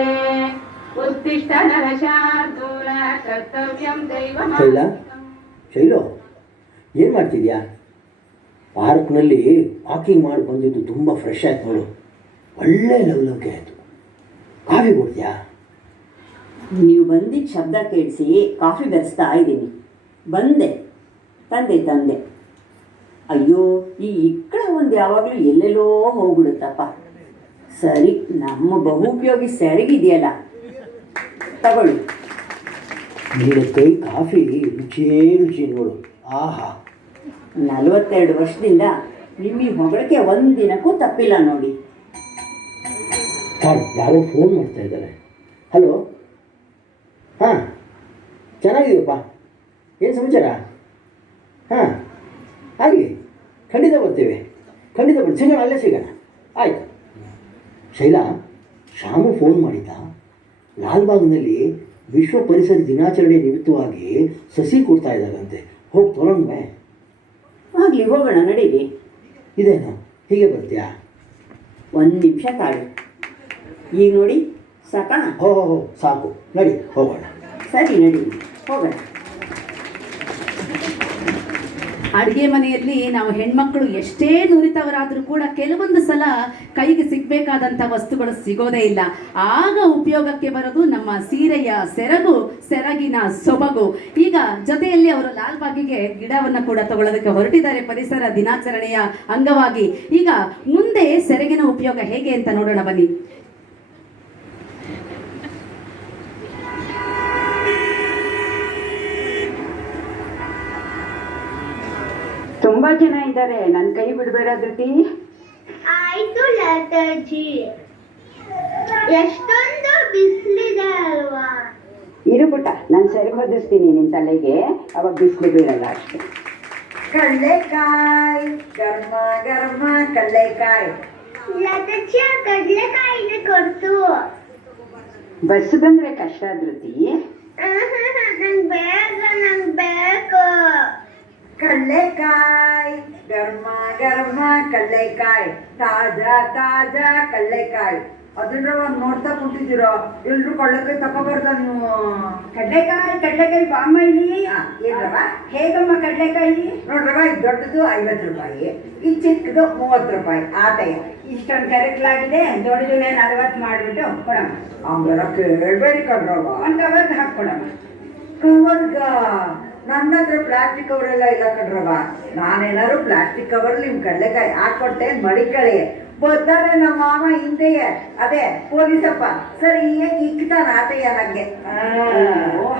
ಪ್ರಜಾಯತೆ ಉತ್ತಿಷ್ಠ ನರಶಾರ್ದೂಲ ಕರ್ತವ್ಯಂ ದೈವಂ. ಶೈಲು, ಏನು ಮಾಡ್ತಿದ್ಯಾ? ಪಾರ್ಕ್ನಲ್ಲಿ ವಾಕಿಂಗ್ ಮಾಡಿ ಬಂದಿದ್ದು ತುಂಬ ಫ್ರೆಶ್ ಆಯ್ತು ನೋಡು. ಒಳ್ಳೆ ಲವಲವಿಕೆ ಆಯಿತು. ಕಾಫಿ ಕೊಡ್ತೀಯಾ? ನೀವು ಬಂದಿದ್ದ ಶಬ್ದ ಕೇಳಿಸಿ ಕಾಫಿ ಬೆರೆಸ್ತಾ ಇದ್ದೀನಿ. ತಂದೆ ಅಯ್ಯೋ, ಈ ಇಕ್ಕಳ ಒಂದು ಯಾವಾಗಲೂ ಎಲ್ಲೆಲ್ಲೋ ಹೋಗ್ಬಿಡುತ್ತಪ್ಪ. ಸರಿ, ನಮ್ಮ ಬಹುಪಯೋಗಿ ಸೆರಗಿದೆಯಲ್ಲ, ತಗೊಳ್ಳಿ. ನಿನ್ನ ಕೈ ಕಾಫಿ ರುಚಿ ನೋಡು. ಆಹಾ, 42 ವರ್ಷದಿಂದ ನಿಮ್ಮ ಹೊಗಳಿಕೆ ಒಂದಿನಕ್ಕೂ ತಪ್ಪಿಲ್ಲ ನೋಡಿ. ಯಾರೋ ಫೋನ್ ಮಾಡ್ತಾ ಇದ್ದಾರೆ. ಹಲೋ, ಹಾಂ, ಚೆನ್ನಾಗಿದೆಯಪ್ಪ. ಏನು ಸಮಾಚಾರ? ಹಾಂ, ಆಗಲಿ, ಖಂಡಿತ ಬರ್ತೀವಿ. ಸಿಗೋಣ, ಅಲ್ಲೇ ಸಿಗೋಣ. ಆಯಿತು. ಶೈಲಾ, ಶ್ಯಾಮು ಫೋನ್ ಮಾಡಿದ್ದ. ಲಾಲ್ಬಾಗ್ನಲ್ಲಿ ವಿಶ್ವ ಪರಿಸರ ದಿನಾಚರಣೆ ನಿಮಿತ್ತವಾಗಿ ಸಸಿ ಕೊಡ್ತಾ ಇದ್ದಾರಂತೆ. ಹೋಗಿ ತೊಗೊಂಡ್ಬೆ. ಆಗಲಿ, ಹೋಗೋಣ, ನಡೀರಿ. ಇದೇನಾ, ಹೀಗೆ ಬರ್ತೀಯಾ? 1 ನಿಮಿಷ ತಾಳಿ. ಈಗ ನೋಡಿ, ಸಾಕಣ? ಹೋ ಸಾಕು, ನಡಿ ಹೋಗೋಣ. ಸರಿ, ನಡಿ ಹೋಗೋಣ. ಅಡುಗೆ ಮನೆಯಲ್ಲಿ ನಾವು ಹೆಣ್ಮಕ್ಳು ಎಷ್ಟೇ ನುರಿತವರಾದರೂ ಕೂಡ ಕೆಲವೊಂದು ಸಲ ಕೈಗೆ ಸಿಗಬೇಕಾದಂಥ ವಸ್ತುಗಳು ಸಿಗೋದೇ ಇಲ್ಲ. ಆಗ ಉಪಯೋಗಕ್ಕೆ ಬರೋದು ನಮ್ಮ ಸೀರೆಯ ಸೆರಗಿನ ಸೊಬಗು. ಈಗ ಜೊತೆಯಲ್ಲಿ ಅವರು ಲಾಲ್ಬಾಗಿಗೆ ಗಿಡವನ್ನು ಕೂಡ ತಗೊಳ್ಳೋದಕ್ಕೆ ಹೊರಟಿದ್ದಾರೆ ಪರಿಸರ ದಿನಾಚರಣೆಯ ಅಂಗವಾಗಿ. ಈಗ ಮುಂದೆ ಸೆರಗಿನ ಉಪಯೋಗ ಹೇಗೆ ಅಂತ ನೋಡೋಣ ಬನ್ನಿ. ತುಂಬಾ ಜನ ಇದ್ದಾರೆ, ನನ್ನ ಕೈ ಬಿಡಬೇಡ ಧೃತಿ. ಆಯ್ತು ಲತಾಜಿ, ಎಷ್ಟೊಂದು ಬಿಸಿಲಿದೆ ಅಲ್ವಾ? ಇರು ಪುಟ್ಟ, ನಾನು ಸೆರಗು ಹೊದಿಸ್ತೀನಿ ನಿನ್ನ ತಲೆಗೆ, ಅವಾಗ ಬಿಸಿಲು ಬೀಳಲ್ಲ ಅಷ್ಟೇ. ಕಡಲೆಕಾಯಿ, ಗರ್ಮ ಕಡಲೆಕಾಯಿ. ಲತಾಜಿ, ಕಡಲೆಕಾಯಿನ ಕೊಡ್ತು. ಬಸ್ ಬಂದ್ರೆ ಕಷ್ಟ ಧೃತಿ. ನಂಗೆ ಬೇಕು. ಕಡಲೆಕಾಯಿ, ಗರ್ಮ ಕಡಲೆಕಾಯಿ, ತಾಜಾ ಕಡಲೆಕಾಯಿ. ಅದನ್ನ ನೋಡ್ತಾ ಕೂತಿದ್ದೀರೋ, ಎಲ್ರು ಕಡಲೆಕಾಯಿ ತಗೋಬಾರ್ದ ನೀವು? ಕಡಲೆಕಾಯಿ ಬಾಮ್ಮ ಇಲ್ಲಿ. ಏನವ, ಹೇಗಮ್ಮ ಕಡಲೆಕಾಯಿ? ನೋಡ್ರವ, ಇದು ದೊಡ್ಡದು 50 ರೂಪಾಯಿ, ಈ ಚಿಕ್ಕದು 30 ರೂಪಾಯಿ. ಆತಯ್ಯ, ಇಷ್ಟೊಂದು ಕರೆಕ್ಲಾಗಿದೆ, ದೊಡ್ಡದನ್ನೇ 40 ಮಾಡಿಬಿಟ್ಟು ಕೊಡಮ್ಮ. ಹಂಗೆಲ್ಲ ಕೇಳಬೇಡಿ ಕಡ್ರವ, ಒಂದು ಕವರ್ಗೆ ಹಾಕ್ಕೊಡಮ್ಮ. ಕವರ್ಗ? ನನ್ನ ಹತ್ರ ಪ್ಲಾಸ್ಟಿಕ್ ಕವರೆಲ್ಲ ಇಲ್ಲ ಕಡ್ರವ. ನಾನೇನಾದ್ರು ಪ್ಲಾಸ್ಟಿಕ್ ಕವರ್ ನಿಮ್ಮ ಕಡಲೆಕಾಯಿ ಹಾಕ್ಕೊಟ್ಟೆ ಮಡಿಕಳಿ. ಬರ್ತಾರೆ ನಮ್ಮ ಮಾಮ ಹಿಂದೆಯೇ, ಅದೇ ಪೊಲೀಸಪ್ಪ ಸರಿಯಾಗಿ ಇಕ್ತಾನ ಆತಯ್ಯ ನಂಗೆ.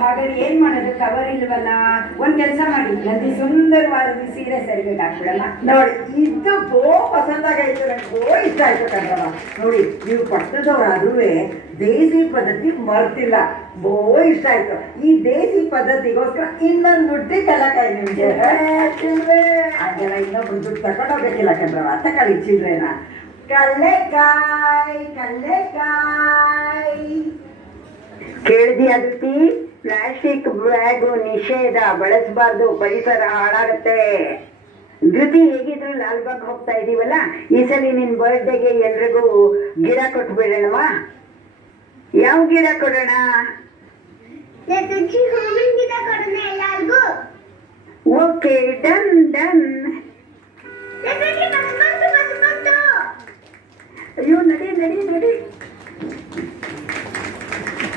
ಹಾಗಾದ್ರೆ ಏನ್ ಮಾಡೋದು? ಕವರ್ ಇಲ್ವಲ್ಲ, ಒಂದ್ ಕೆಲಸ ಮಾಡಿ, ನಂದಿ ಸುಂದರವಾದ ಸೀರೆ ಸರಿಬೇಕು ಹಾಕ್ಬಿಡಲ್ಲ. ನೋಡಿ, ಇದು ಪಸಂದಾಗೈತೆ, ನಂಗೆ ಇಷ್ಟ ಆಯ್ತು ಕಡ್ರವ. ನೋಡಿ, ನೀವು ಪಟ್ಟಣದವ್ರಾದ್ರೂ ದೇಸಿ ಪದ್ಧತಿ ಮರ್ತಿಲ್ಲ, ಇಷ್ಟ ಆಯ್ತು. ಈ ದೇಸಿ ಪದ್ಧತಿಗೋಸ್ಕರ ಇನ್ನೊಂದು ದುಡ್ಡಿ ಕಲಕಾಯಿ ನಿಮ್ಗೆ. ಹಾಗೆಲ್ಲ ಇನ್ನೊಬ್ರು ದುಡ್ಡು ತಗೊಂಡೋಗ್ಬೇಕಿಲ್ಲ ಕಣ್ರವ, ತಗೊಳ್ಳಿ ಚಿಲ್ಡ್ರೇನ. ಕಡಲೆಕಾಯಿ. ಕೇಳಿದಿ ಅದಕ್ಕೆ? ಪ್ಲಾಸ್ಟಿಕ್ ಬ್ಯಾಗು ನಿಷೇಧ, ಬಳಸಬಾರ್ದು, ಪರಿಸರ ಹಾಳಾಗುತ್ತೆ. ಧೃತಿ, ಹೇಗಿದ್ರು ಲಾಲ್ಬಾಗ್ ಹೋಗ್ತಾ ಇದೀವಲ್ಲ, ಈ ಸಲ ನಿನ್ ಬರ್ತ್ಡೇಗೆ ಎಲ್ರಿಗೂ ಗಿಡ ಕೊಟ್ಬಿಡೋಣವಾ? ಯಾವ ಗಿಡ ಕೊಡೋಣ? ಹೂವಿನ ಗಿಡ ಕೊಡೋಣ ಎಲ್ಲಾರ್ಗೂ. Okay, done. ಅಯ್ಯೋ, ನಡಿ.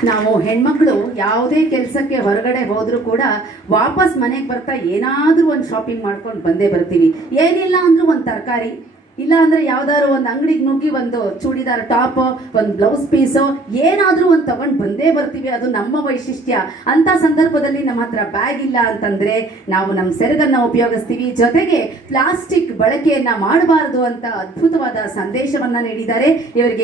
ನಾವು ಹೆಣ್ಮಕ್ಳು ಯಾವುದೇ ಕೆಲಸಕ್ಕೆ ಹೊರಗಡೆ ಹೋದರೂ ಕೂಡ ವಾಪಸ್ ಮನೆಗೆ ಬರ್ತಾ ಏನಾದರೂ ಒಂದು ಶಾಪಿಂಗ್ ಮಾಡ್ಕೊಂಡು ಬಂದೇ ಬರ್ತೀವಿ. ಏನಿಲ್ಲ ಅಂದರೂ ಒಂದು ತರಕಾರಿ, ಇಲ್ಲ ಅಂದರೆ ಯಾವ್ದಾದ್ರು ಒಂದು ಅಂಗಡಿಗೆ ನುಗ್ಗಿ ಒಂದು ಚೂಡಿದಾರ್ ಟಾಪ್, ಒಂದು ಬ್ಲೌಸ್ ಪೀಸು, ಏನಾದರೂ ಒಂದು ತಗೊಂಡು ಬಂದೇ ಬರ್ತೀವಿ. ಅದು ನಮ್ಮ ವೈಶಿಷ್ಟ್ಯ. ಅಂಥ ಸಂದರ್ಭದಲ್ಲಿ ನಮ್ಮ ಹತ್ರ ಬ್ಯಾಗ್ ಇಲ್ಲ ಅಂತಂದರೆ ನಾವು ನಮ್ಮ ಸೆರಗನ್ನು ಉಪಯೋಗಿಸ್ತೀವಿ. ಜೊತೆಗೆ ಪ್ಲಾಸ್ಟಿಕ್ ಬಳಕೆಯನ್ನು ಮಾಡಬಾರ್ದು ಅಂತ ಅದ್ಭುತವಾದ ಸಂದೇಶವನ್ನು ನೀಡಿದ್ದಾರೆ. ಇವರಿಗೆ